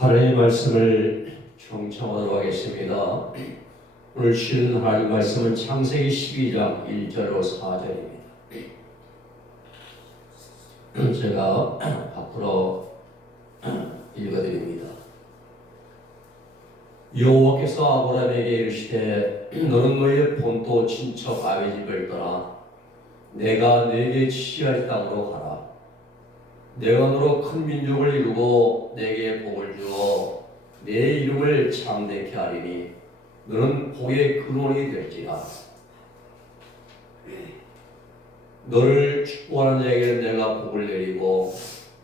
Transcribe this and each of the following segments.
하나님의 말씀을 경청하도록 하겠습니다. 오늘 주신 하나님의 말씀은 창세기 12장 1절로 4절입니다. 제가 앞으로 읽어드립니다. 여호와께서 아브라함에게 이르시되 너는 너의 본토 친척 아비 집을 떠나 내가 네게 지시할 땅으로 가라. 내가 너로 큰 민족을 이루고 내게 복을 주어 내 이름을 창대케 하리니 너는 복의 근원이 될지라. 너를 축복하는 자에게는 내가 복을 내리고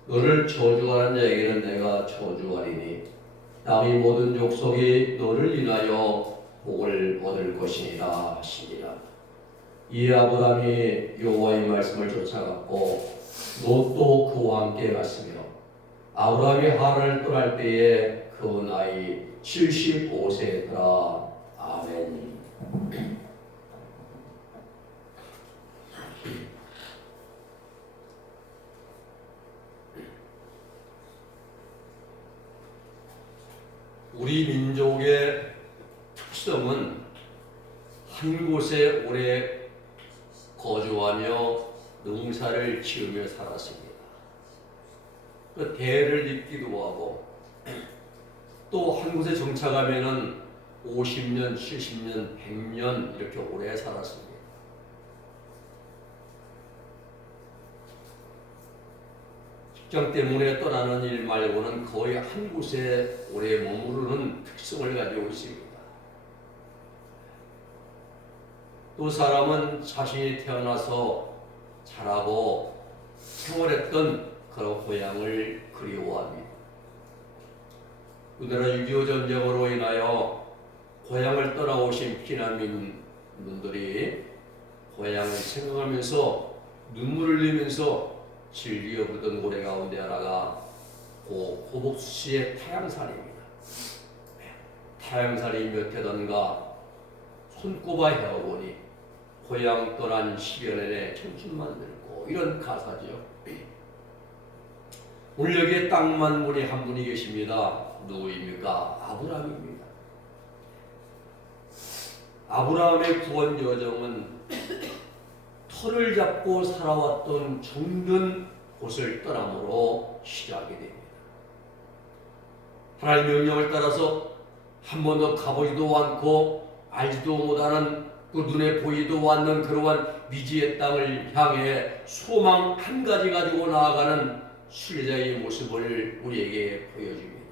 너를 저주하는 자에게는 내가 저주하리니 땅의 모든 족속이 너를 인하여 복을 얻을 것이니라 하시니라. 이에 아브라함이 여호와의 말씀을 쫓아갔고 롯도 그와 함께 갔으며 아브라함이 하란을 떠날 때에 그 나이 75세더라. 아멘. 우리 민족의 특성은 한 곳에 오래 거주하며 농사를 지으며 살았습니다. 그 대를 잇기도 하고 또 한 곳에 정착하면은 50년, 70년, 100년 이렇게 오래 살았습니다. 직장 때문에 떠나는 일 말고는 거의 한 곳에 오래 머무르는 특성을 가지고 있습니다. 또 사람은 자신이 태어나서 자라고 생활했던 그런 고향을 그리워합니다. 우리나라 6.25 전쟁으로 인하여 고향을 떠나오신 피난민분들이 고향을 생각하면서 눈물을 흘리면서 즐겨 부르던 노래 가운데 하나가 고복수 씨의 태양살이입니다. 태양살이 몇 해던가 손꼽아 헤어보니 고향 떠난 10여 년에 청춘만 늙고 이런 가사죠. 오늘 여기에 땅만 분이 한 분이 계십니다. 누구입니까? 아브라함입니다. 아브라함의 구원 여정은 터를 잡고 살아왔던 죽는 곳을 떠남으로 시작이 됩니다. 하나님의 명령을 따라서 한 번도 가보지도 않고 알지도 못하는 그 눈에 보이도 않는 그러한 미지의 땅을 향해 소망 한 가지 가지고 나아가는 순례자의 모습을 우리에게 보여줍니다.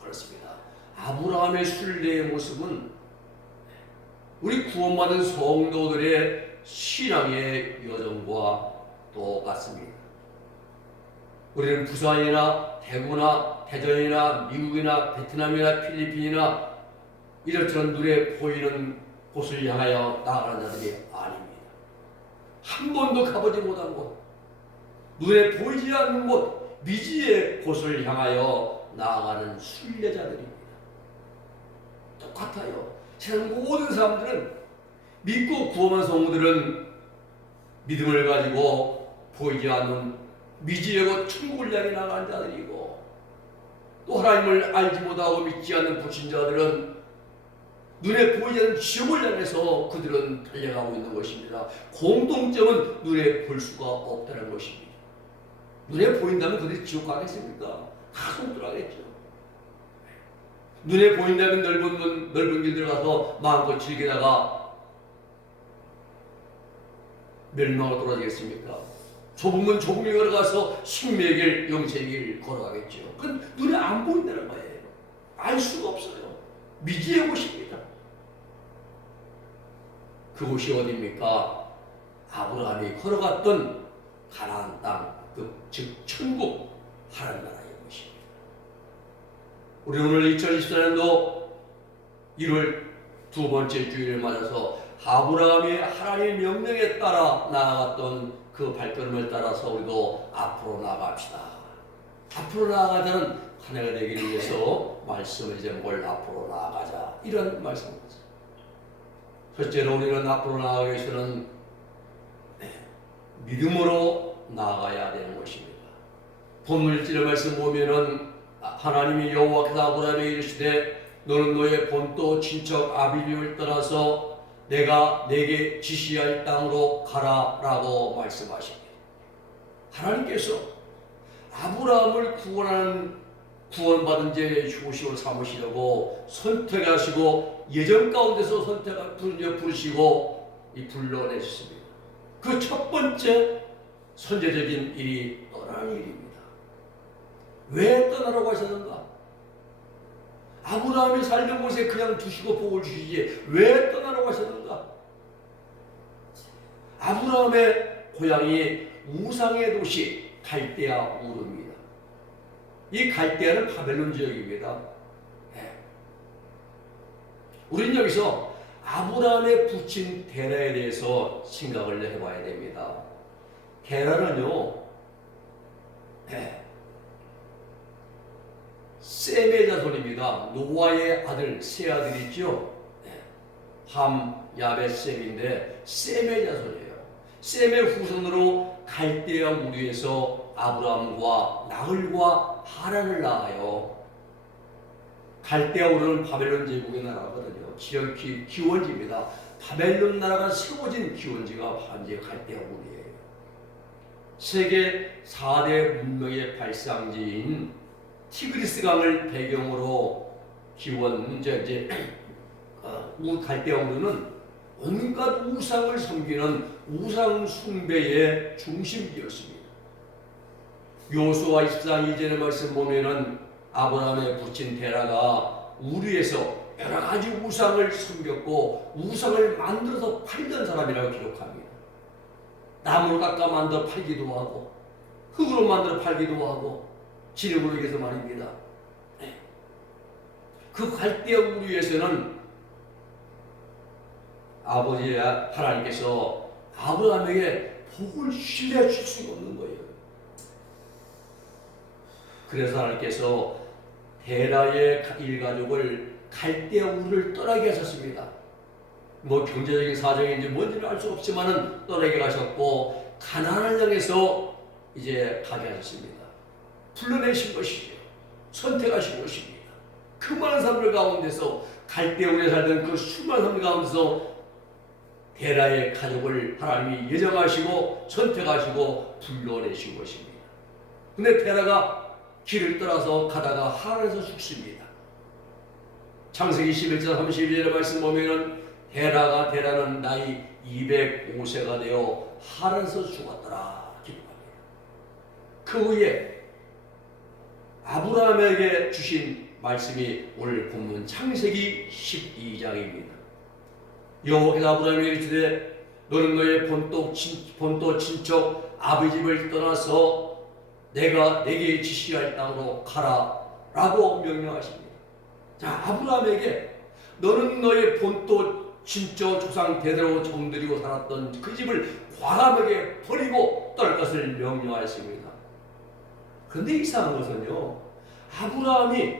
그렇습니다. 아브라함의 순례의 모습은 우리 구원받은 성도들의 신앙의 여정과 똑같습니다. 우리는 부산이나 대구나 대전이나 미국이나 베트남이나 필리핀이나 이렇듯 눈에 보이는 곳을 향하여 나아가는 자들이 아닙니다. 한 번도 가보지 못한 곳, 눈에 보이지 않는 곳, 미지의 곳을 향하여 나아가는 순례자들입니다. 똑같아요. 세상 모든 사람들은 믿고 구원한 성도들은 믿음을 가지고 보이지 않는 미지의 곳 천국을 향해 나가는 자들이고 또 하나님을 알지 못하고 믿지 않는 불신자들은 눈에 보이지 않는 지옥을 향해서 그들은 달려가고 있는 것입니다. 공통점은 눈에 볼 수가 없다는 것입니다. 눈에 보인다면 그들이 지옥 가겠습니까? 가서 들어가겠죠. 눈에 보인다면 넓은 길 들어가서 마음껏 즐기다가 멸망으로 떨어지겠습니까? 좁은 문 좁은 길 걸어가서 생명의 길, 영생의 길 걸어가겠죠. 그건 눈에 안 보인다는 거예요. 알 수가 없어요. 미지의 곳입니다. 그곳이 어디입니까? 아브라함이 걸어갔던 가나안 땅, 즉 천국, 하나님 나라의 곳입니다. 우리 오늘 2024년도 1월 두 번째 주일을 맞아서 아브라함이 하나님의 명령에 따라 나아갔던 그 발걸음을 따라서 우리도 앞으로 나아갑시다. 앞으로 나아가자는 한 해가 되기를 위해서 말씀의 제목을 앞으로 나아가자 이런 말씀입니다. 첫째로 우리는 앞으로 나아가기 위해서는 믿음으로 나아가야 되는 것입니다. 본문 1절의 말씀 보면은 하나님이 여호와께서 아브라함에게 이르시되 너는 너의 본토 친척 아비집을 떠나서 내가 내게 지시할 땅으로 가라라고 말씀하십니다. 하나님께서 아브라함을 구원받은 자의 효시로 삼으시려고 선택하시고 예정 가운데서 부르시고 불러내셨습니다. 그 첫 번째 선제적인 일이 떠나는 일입니다. 왜 떠나라고 하셨는가? 아브라함이 살던 곳에 그냥 두시고 복을 주시지 왜 떠나라고 하셨는가? 아브라함의 고향이 우상의 도시 갈대아 우르입니다. 이 갈대아는 바벨론 지역입니다. 우리는 여기서 아브라함의 부친 데라에 대해서 생각을 해봐야 됩니다. 데라는요, 셈의 자손입니다. 노아의 아들, 세 아들이 있죠. 함, 야벳, 셈인데 셈의 자손이에요. 셈의 후손으로 갈대아 우르에서 아브라함과 나흘과 하란을 낳아요. 갈대아 우르는 바벨론 제국의 나라거든요. 지역 기원지입니다. 바벨론 나라가 세워진 기원지가 반지 갈대아 우르예요. 세계 4대 문명의 발상지인 티그리스 강을 배경으로 갈대아 우르는 온갖 우상을 섬기는 우상 숭배의 중심지였습니다. 여호수아 24장 2절의 말씀 보면은 아브라함의 부친 데라가 우르에서 여러 가지 우상을 섬겼고 우상을 만들어서 팔던 사람이라고 기록합니다. 나무를 깎아 만들어 팔기도 하고 흙으로 만들어 팔기도 하고 진흙으로 해서 말입니다. 그 갈대아 우르에서는 아버지 하나님께서 아브라함에게 복을 신뢰할 수가 없는 거예요. 그래서 하나님께서 데라의 일가족을 갈대아 우르를 떠나게 하셨습니다. 뭐 경제적인 사정인지 뭔지는 알 수 없지만은 떠나게 가셨고 가나안을 향해서 이제 가게 하셨습니다. 불러내신 것이죠. 선택하신 것입니다. 그 많은 사람들 가운데서 갈대아 우르에 살던 그 수많은 사람들 가운데서 데라의 가족을 하나님이 예정하시고 선택하시고 불러내신 것입니다. 근데 데라가 길을 떠나서 가다가 하란에서 죽습니다. 창세기 11장 32절의 말씀 보면은 데라는 나이 205세가 되어 하란에서 죽었더라 기록합니다. 그 후에 아브라함에게 주신 말씀이 오늘 본문 창세기 12장입니다. 여호와께서 아브라함에게 이르시되 너는 너의 본토 친척 아비 집을 떠나서 내가 내게 지시할 땅으로 가라 라고 명령하십니다. 자, 아브라함에게 너는 너의 본토 친척 조상 대대로 정들이고 살았던 그 집을 과감하게 버리고 떠날 것을 명령하였습니다. 그런데 이상한 것은요, 아브라함이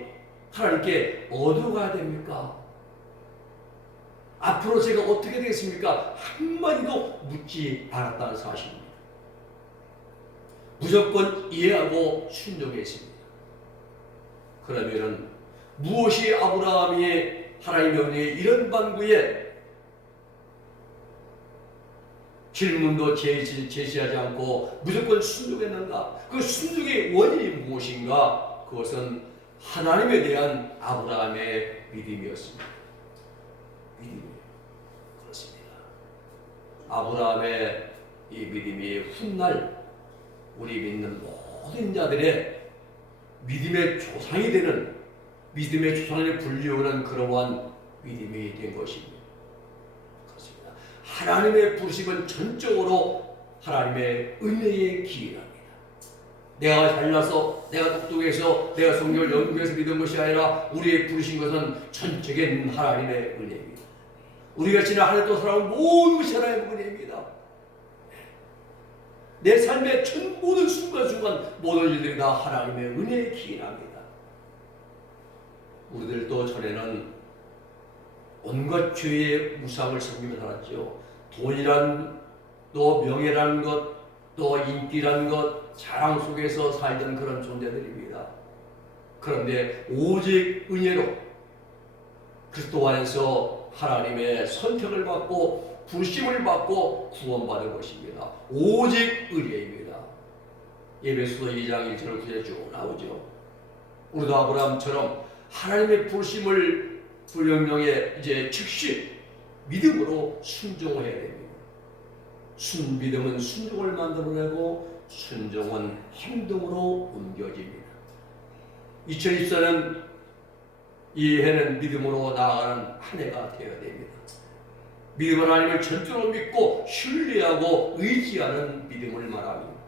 하나님께 어디로 가야 됩니까? 앞으로 제가 어떻게 되겠습니까? 한마디도 묻지 않았다는 사실입니다. 무조건 이해하고 순종했습니다. 그러면은 무엇이 아브라함이 하나님 명령의 이런 반구에 질문도 제시하지 않고 무조건 순종했는가? 그 순종의 원인이 무엇인가? 그것은 하나님에 대한 아브라함의 믿음이었습니다. 믿음이에요. 그렇습니다. 아브라함의 이 믿음이 훗날 우리 믿는 모든 자들의 믿음의 조상이 되는, 믿음의 조상에 불리우는 그러한 믿음이 된 것입니다. 그렇습니다. 하나님의 부르심은 전적으로 하나님의 은혜에 기인합니다. 내가 잘나서, 내가 똑똑해서, 내가 성경을 연구해서 믿은 것이 아니라 우리의 부르신 것은 전적인 하나님의 은혜입니다. 우리가 지난 한 해 동안 살아온 모든 것이 하나님의 은혜입니다. 내 삶의 전 모든 순간순간 모든 일들이 다 하나님의 은혜에 기인합니다. 우리들도 전에는 온갖 죄의 우상을 섬기며 살았죠. 돈이란, 또 명예라는 것, 또 인기라는 것, 자랑 속에서 살던 그런 존재들입니다. 그런데 오직 은혜로 그리스도 안에서 하나님의 선택을 받고 부심을 받고 구원받은 것입니다. 오직 은혜입니다. 에베소서 2장 1절 9절에 쭉 나오죠. 우리도 아브라함처럼 하나님의 부심을 불명령에 이제 즉시 믿음으로 순종해야 됩니다. 믿음은 순종을 만들어내고 순종은 행동으로 옮겨집니다. 2024년 이 해는 믿음으로 나아가는 한 해가 되어야 됩니다. 믿음은 하나님을 전적으로 믿고 신뢰하고 의지하는 믿음을 말합니다.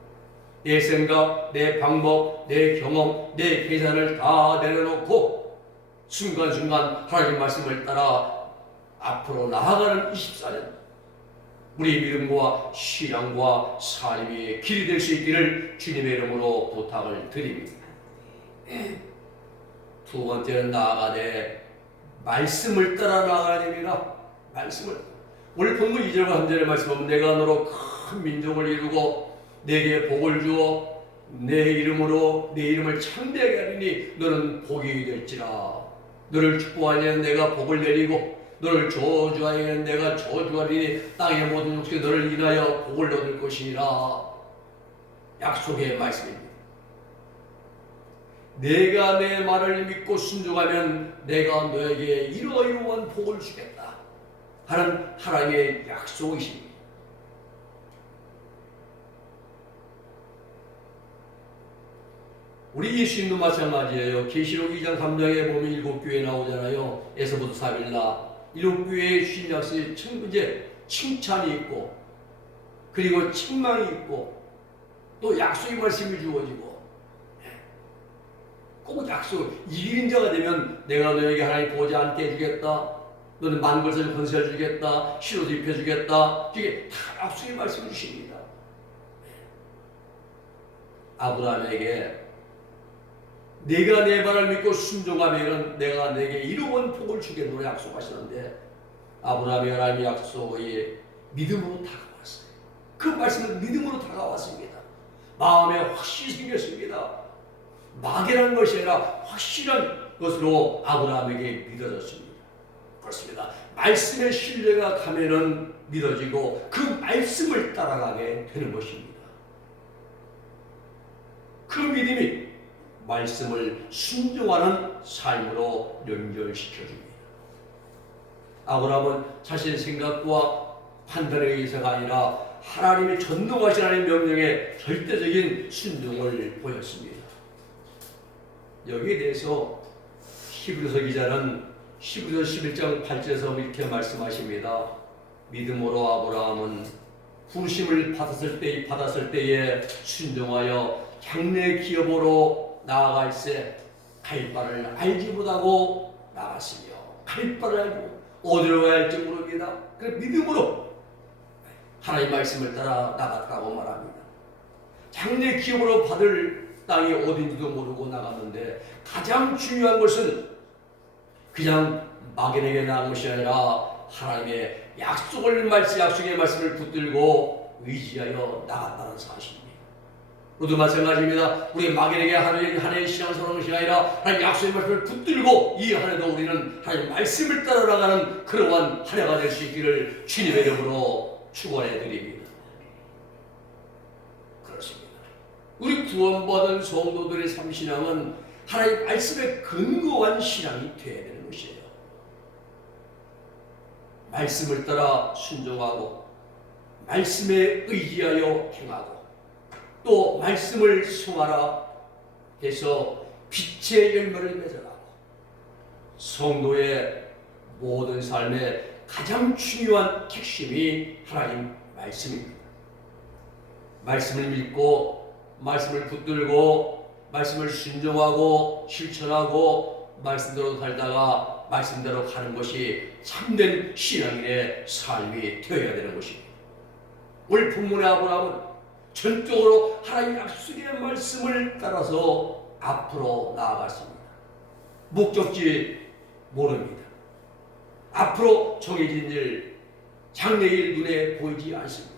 내 생각, 내 방법, 내 경험, 내 계산을 다 내려놓고 순간순간 하나님 말씀을 따라 앞으로 나아가는 24년 우리 믿음과 신앙과 삶의 길이 될 수 있기를 주님의 이름으로 부탁을 드립니다. 두 번째는 나아가되 말씀을 따라 나아가야 됩니다. 말씀을. 오늘 본문 2절과 3절의 말씀은 내가 너로 큰 민족을 이루고 내게 복을 주어 내 이름으로 내 이름을 창대하게 하리니 너는 복이 될지라. 너를 축복하려는 내가 복을 내리고 너를 저주하려는 내가 저주하리니 땅의 모든 족속이 너를 인하여 복을 얻을 것이니라. 약속의 말씀입니다. 내가 내 말을 믿고 순종하면 내가 너에게 이러이러한 복을 주겠다 하는 하나님의 약속이십니다. 우리 예수님도 마찬가지예요. 계시록 2장 3장에 보면 7교회 나오잖아요. 에서부터 4빌라 7교회의 주신 약속이 이제 칭찬이 있고 그리고 책망이 있고 또 약속의 말씀이 주어지고 꼭 약속, 이기는 자가 되면 내가 너에게 하나님 보지 않게 해주겠다. 너는 만것을 건설해주겠다. 시로도 입혀주겠다. 이게 다 약속의 말씀을 주십니다. 아브라함에게 내가 내 말을 믿고 순종하면 내가 내게 이로운 복을 주겠노라 약속하시는데 아브라함이 하나님의 약속에 믿음으로 다가왔어요. 그 말씀은 믿음으로 다가왔습니다. 마음에 확신이 생겼습니다. 막이라는 것이 아니라 확실한 것으로 아브라함에게 믿어졌습니다. 그렇습니다. 말씀의 신뢰가 가면은 믿어지고 그 말씀을 따라가게 되는 것입니다. 그 믿음이 말씀을 순종하는 삶으로 연결시켜줍니다. 아브라함은 자신의 생각과 판단에 의해서가 아니라 하나님의 전능하신 하나님의 명령에 절대적인 순종을 보였습니다. 여기에 대해서 히브리서 기자는 히브리서 11장 8절에서 이렇게 말씀하십니다. 믿음으로 아브라함은 부르심을 받았을 때에 순종하여 장래 기업으로 나아갈새 갈 바를 알지 못하고 나갔으며 갈 바를 알고 어디로 가야 할지 모릅니다. 그 믿음으로 하나님의 말씀을 따라 나갔다고 말합니다. 장래 기업으로 받을 땅이 어딘지도 모르고 나갔는데 가장 중요한 것은 그냥 막연하게 나간 것이 아니라 하나님의 약속의 말씀을 붙들고 의지하여 나갔다는 사실입니다. 우리도 마찬가지입니다. 우리 막연하게 한 해의 신앙생활하는 것이 아니라 하나님 약속의 말씀을 붙들고 이 한 해도 우리는 하나님 말씀을 따라 나가는 그러한 한 해가 될 수 있기를 주님의 이름으로 축원해 드립니다. 그렇습니다. 우리 구원받은 성도들의 삶신앙은 하나님 말씀에 근거한 신앙이 되어야 되는 것이에요. 말씀을 따라 순종하고 말씀에 의지하여 행하고 또 말씀을 승하라 해서 빛의 열매를 맺어가고 성도의 모든 삶의 가장 중요한 핵심이 하나님 말씀입니다. 말씀을 믿고 말씀을 붙들고 말씀을 순종하고 실천하고 말씀대로 살다가 말씀대로 가는 것이 참된 신앙인의 삶이 되어야 되는 것입니다. 오늘 본문의 아브라함은 전적으로 하나님 약속의 말씀을 따라서 앞으로 나아갔습니다. 목적지 모릅니다. 앞으로 정해진 일, 장래일 눈에 보이지 않습니다.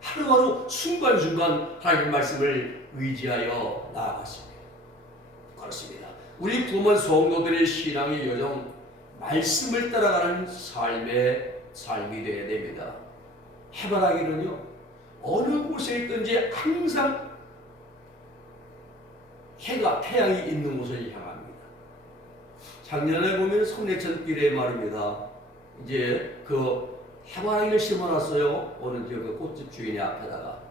하루하루 순간순간 하나님의 말씀을 의지하여 나아갔습니다. 그렇습니다. 우리 구원 성도들의 신앙의 여정, 말씀을 따라가는 삶이 되어야 됩니다. 해바라기는요, 어느 곳에 있든지 항상 태양이 있는 곳을 향합니다. 작년에 보면 성례천길에 말입니다. 이제 그 해바라기를 심어놨어요. 어느 지역 꽃집 주인의 앞에다가.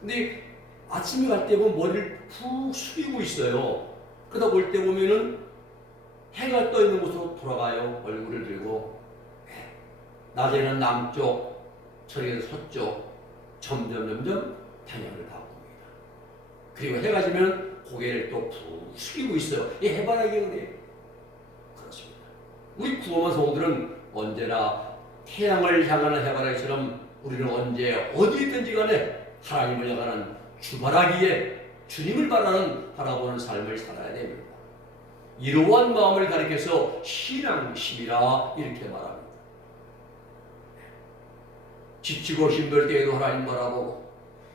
근데 아침에 갈 때 보면 머리를 푹 숙이고 있어요. 그러다 볼 때 보면은 해가 떠 있는 곳으로 돌아가요. 얼굴을 들고. 낮에는 남쪽, 저녁에는 서쪽, 점점 방향을 바꿉니다. 그리고 해가 지면 고개를 또 푹 숙이고 있어요. 이 해바라기가 그래요. 그렇습니다. 우리 구원한 성도들은 언제나 태양을 향하는 해바라기처럼 우리는 언제 어디든지 간에 하나님을 향하는 주바라기에 주님을 바라보는 삶을 살아야 됩니다. 이러한 마음을 가리켜서 신앙심이라 이렇게 말합니다. 지치고 힘들 때에도 하나님 바라보고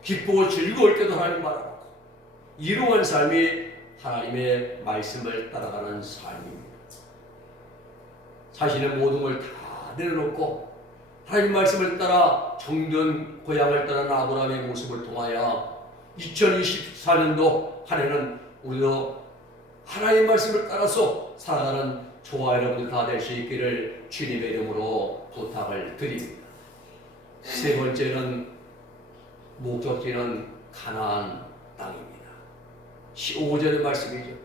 기쁘고 즐거울 때도 하나님 바라보고 이러한 삶이 하나님의 말씀을 따라가는 삶입니다. 자신의 모든 걸 다 내려놓고 하나님 말씀을 따라 정든 고향을 떠난 아브라함의 모습을 통하여 2024년도 한 해는 우리도 하나님 말씀을 따라서 살아가는 저와 여러분들 다 될 수 있기를 주님의 이름으로 부탁을 드립니다. 세 번째는 목적지는 가나안 땅입니다. 15절의 말씀이죠.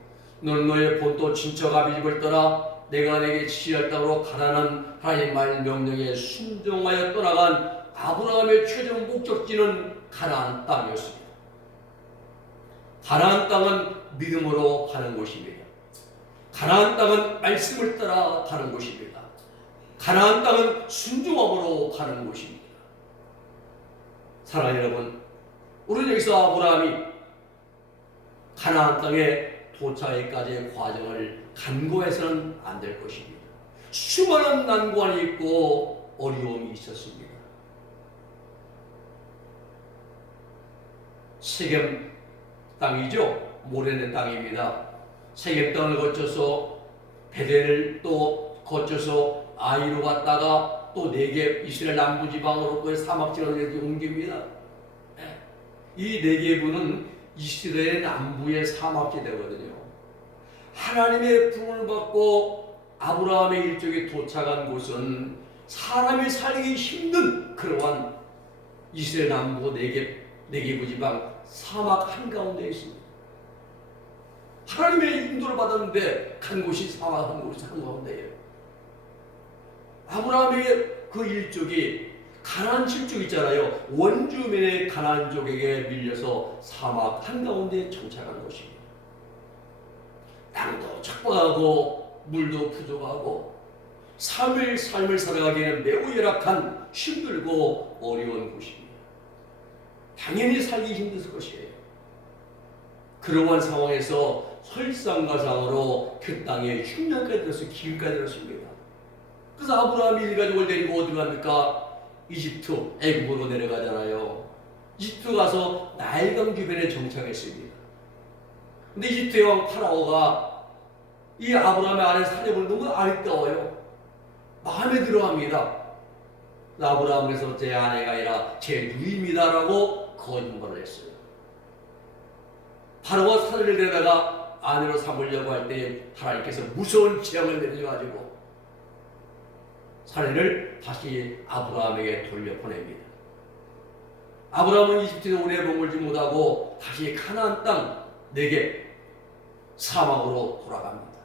너는 너의 본토 친척 아비 집을 떠나 내가 내게 지시할 땅으로 가라는 하나님 말 명령에 순종하여 떠나간 아브라함의 최종 목적지는 가나안 땅이었습니다. 가나안 땅은 믿음으로 가는 곳입니다. 가나안 땅은 말씀을 따라 가는 곳입니다. 가나안 땅은 순종함으로 가는 곳입니다. 사랑하는 여러분, 우리는 여기서 아브라함이 가나안 땅에 도착하기까지의 과정을 간과해서는 안 될 것입니다. 수많은 난관이 있고 어려움이 있었습니다. 세겜 땅이죠. 모래의 땅입니다. 세겜 땅을 거쳐서 베델을 또 거쳐서 아이로 갔다가 또 네겝 이스라엘 남부지방으로 또 사막지방으로 옮깁니다. 이 네겝은 이스라엘 남부의 사막지대거든요. 하나님의 부름을 받고 아브라함의 일족에 도착한 곳은 사람이 살기 힘든 그러한 이스라엘 남부 네겝 지방 사막 한가운데에 있습니다. 하나님의 인도를 받았는데 간 곳이 사막 한가운데예요. 아브라함의 그 일족이 가나안 칠족 있잖아요. 원주민의 가나안족에게 밀려서 사막 한가운데 정착한 곳입니다. 땅도 척박하고 물도 부족하고 삶을 살아가기에는 매우 열악한 힘들고 어려운 곳입니다. 당연히 살기 힘들 것이에요. 그러한 상황에서 설상가상으로 그 땅에 흉년까지 들어서 기근까지 들었습니다. 그래서 아브라함이 일가족을 데리고 어디 갑니까? 이집트, 애굽으로 내려가잖아요. 이집트 가서 나일강 주변에 정착했습니다. 근데 이집트의 왕 파라오가 이 아브라함의 아내 사렙을 너무 아리따워요. 마음에 들어합니다. 아브라함은 그래서 제 아내가 아니라 제 누이입니다라고 거짓말을 했어요. 파라오가 사렙을 데려다가 아내로 삼으려고 할 때 하나님께서 무서운 재앙을 내려가지고 사례를 다시 아브라함에게 돌려보냅니다. 아브라함은 이집트에 오래 머물지 못하고 다시 가나안 땅 네겝 사막으로 돌아갑니다.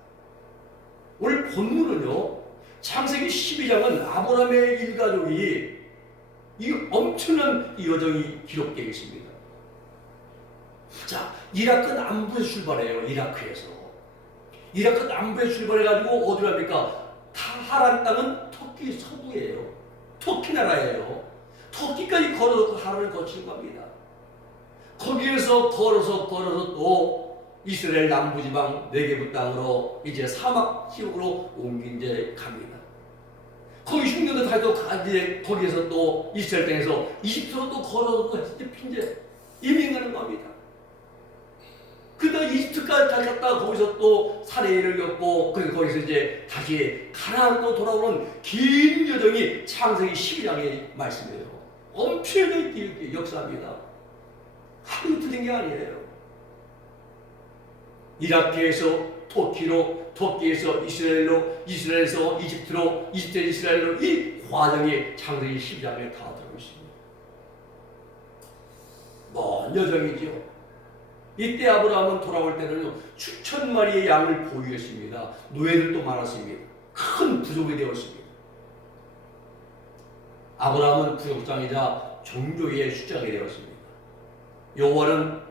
오늘 본문은요, 창세기 12장은 아브라함의 일가족이 이 엄청난 여정이 기록되어 있습니다. 자, 이라크 남부에서 출발해요. 이라크 남부에서 출발해가지고 어디로 갑니까? 타하란 땅은 터키 서부예요. 터키 나라예요. 터키까지 걸어서 하란을 거치는 겁니다. 거기에서 걸어서 또 이스라엘 남부지방 네겝 땅으로 이제 사막 지역으로 옮긴 데 갑니다. 거기 흉년도 다도 가지 거기에서 또 이스라엘 땅에서 이집트로 또 걸어서 했을 때 핀제 이민가는 겁니다. 그러다 이집트까지 갔다가 거기서 또 산의 일을 겪고 그래서 거기서 이제 다시 가나안으로 돌아오는 긴 여정이 창세기 12장의 말씀이에요. 엄청난 역사입니다. 하루 틀린 게 아니에요. 이라크에서 터키로, 터키에서 이스라엘로, 이스라엘에서 이집트로, 이집트에서 이스라엘로 이 과정이 창세기 12장에 다 들어가 있습니다. 먼 여정이죠. 이때 아브라함은 돌아올 때는 수천 마리의 양을 보유했습니다. 노예들도 많았습니다. 큰 부족이 되었습니다. 아브라함은 부족장이자 종교의 수장이 되었습니다. 여호와는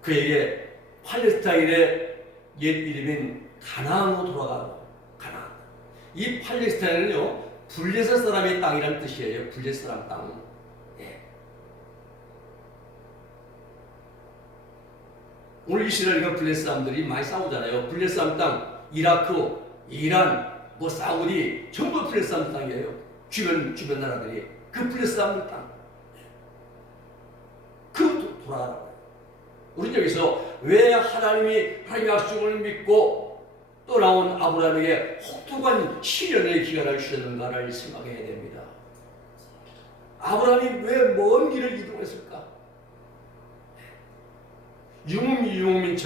그에게 팔레스타인의 옛 이름인 가나안으로 돌아가고, 가나안. 이 팔레스타인은요, 블레셋 사람의 땅이라는 뜻이에요. 블레셋 사람 땅. 예. 오늘 이스라엘과 블레셋 사람들이 많이 싸우잖아요. 블레셋 사람 땅, 이라크, 이란, 뭐 사우디 전부 블레셋 사람 땅이에요. 주변 나라들이 그 블레셋 사람들 땅. 그 돌아가라고. 우리 여기서 왜 하나님의 약속을 믿고 또 나온 아브라함에게 혹독한 시련의 기간을 주셨는가를 생각해야 됩니다. 아브라함이 왜 먼 길을 이동했을까? 유목민은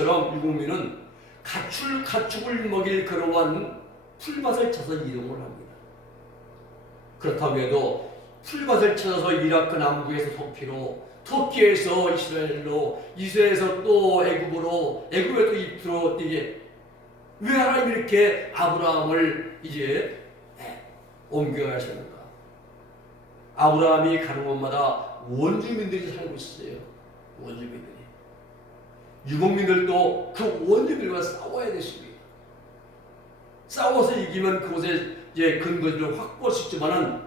가축을 먹일 그러한 풀밭을 찾아서 이동을 합니다. 그렇다고 해도 풀밭을 찾아서 이라크 남부에서 터키에서 이스라엘로, 이스라엘에서 또 애굽으로, 애굽에서 또 이집트로 이제 왜 하나님이 이렇게 아브라함을 이제 옮겨가셨는가? 아브라함이 가는 곳마다 원주민들이 살고 있었어요. 원주민들이. 유목민들도 그 원주민들과 싸워야 됐습니다. 싸워서 이기면 그곳에 이제 근거지를 확보할 수 있지만은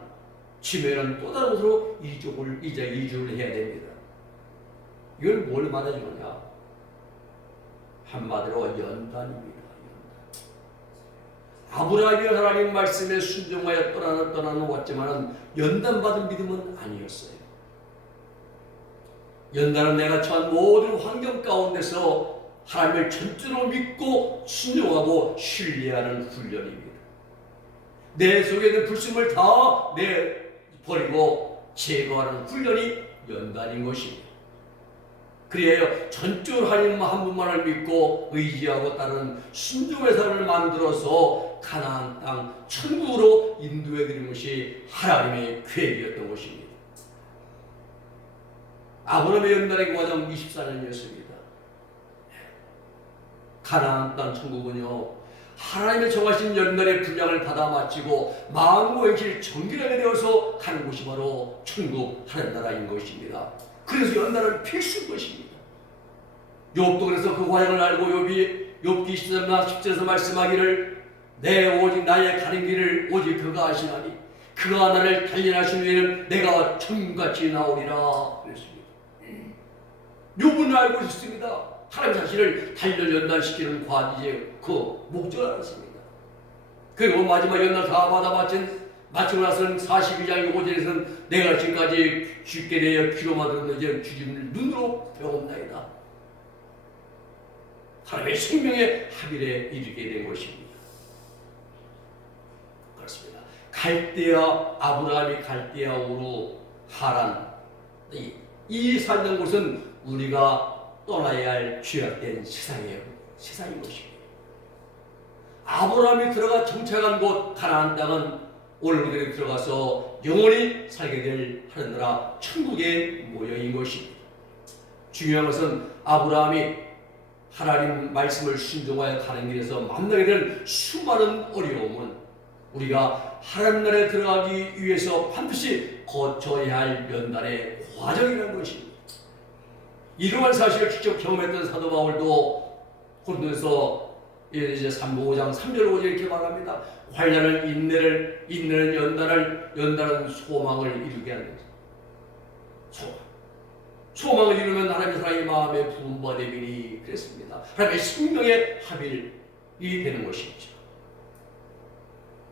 지면은 또 다른 곳으로 이주를 해야 됩니다. 이걸 뭘 말해주느냐? 한마디로 연단입니다. 아브라함이 하나님 말씀에 순종하여 떠나는 왔지만은 연단받은 믿음은 아니었어요. 연단은 내가 처한 모든 환경 가운데서 하나님을 전적으로 믿고 순종하고 신뢰하는 훈련입니다. 내 속에 있는 불순을 다 버리고 제거하는 훈련이 연단인 것입니다. 그래야 전적으로 하나님 한 분만을 믿고 의지하고 따르는 순종의 삶을 만들어서 가나안 땅 천국으로 인도해 드리는 것이 하나님의 계획이었던 것입니다. 아브라함의 연단의 과정 24년이었습니다. 가나안 땅 천국은요, 하나님의 정하신 연단의 분량을 받아 마치고 만무행실 정결하게 되어서 가는 곳이 바로 천국 하는 나라인 것입니다. 그래서 연단은 필수인 것입니다. 욥도 그래서 그 과정을 알고 욥기 23장 10절에서 말씀하기를 내 오직 나의 가는 길을 오직 그가 아시나니 그가 나를 단련하신 후에는 내가 천같이 나오리라 그랬습니다. 욥은 알고 있습니다. 하나님 자신을 단련 연단시키는 이제 그 목적을 알았습니다. 그리고 마지막 연단 다 받아 마치고 나서는 42장 5절에서는 내가 지금까지 죽게 되어 귀로만 들었는 이제 주님을 눈으로 배웠나이다. 하나님의 생명의 합일에 이르게 된 것입니다. 그렇습니다. 아브라함이 갈대아 우루 하란 이 살던 곳은 우리가 떠나야 할 죄악된 세상인 것입니다. 아브라함이 들어가 정착한 곳 가나안 땅은 오늘 우리들이 들어가서 영원히 살게 될 하늘나라 천국의 모형인 것입니다. 중요한 것은 아브라함이 하나님 말씀을 순종하여 가는 길에서 만나게 될 수많은 어려움은 우리가 하나님 나라에 들어가기 위해서 반드시 거쳐야 할 연단의 과정이라는 것입니다. 이러한 사실을 직접 경험했던 사도 바울도 고린도서 이제 5장 3절 5절 이렇게 말합니다. 환난은 인내는 연단은 소망을 이루게 하는 거죠. 소망을 이루면 하나님의 사랑이 마음에 부음바 되리니 그랬습니다. 하나님의 생명의 합일이 되는 것이죠.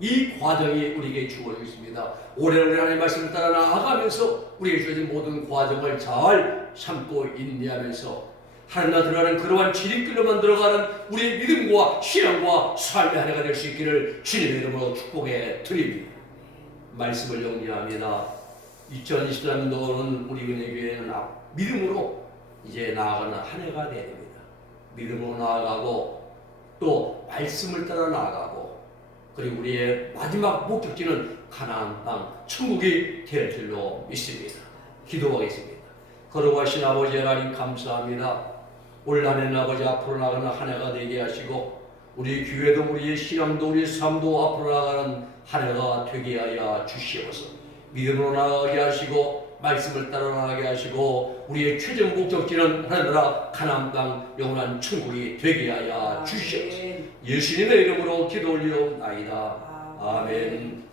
이 과정이 우리에게 주어지고 있습니다. 오래오래 하나님의 말씀을 따라 나아가면서 우리에게 주어진 모든 과정을 잘 참고 인내하면서 하나님 나라 들어가는 그러한 지름길로만 들어가는 우리의 믿음과 신앙과 삶의 한 해가 될 수 있기를 주님의 이름으로 축복해 드립니다. 말씀을 정리합니다. 2023년도는 우리 은혜교회는 믿음으로 이제 나아가는 한 해가 되어야 됩니다. 믿음으로 나아가고 또 말씀을 따라 나아가고 그리고 우리의 마지막 목적지는 가나안 땅 천국이 될 줄로 믿습니다. 기도하겠습니다. 거룩하신 아버지 하나님 감사합니다. 올 한 해는 아버지 앞으로 나가는 한 해가 되게 하시고 우리 교회도 우리의 신앙도 우리의 삶도 앞으로 나가는 한 해가 되게 하여 주시옵소서. 믿음으로 나아가게 하시고 말씀을 따라 나가게 하시고 우리의 최종 목적지는 하나님 나라 가나안 땅 영원한 천국이 되게 하여 주시옵소서. 예수님의 이름으로 기도 올리옵나이다. 아멘.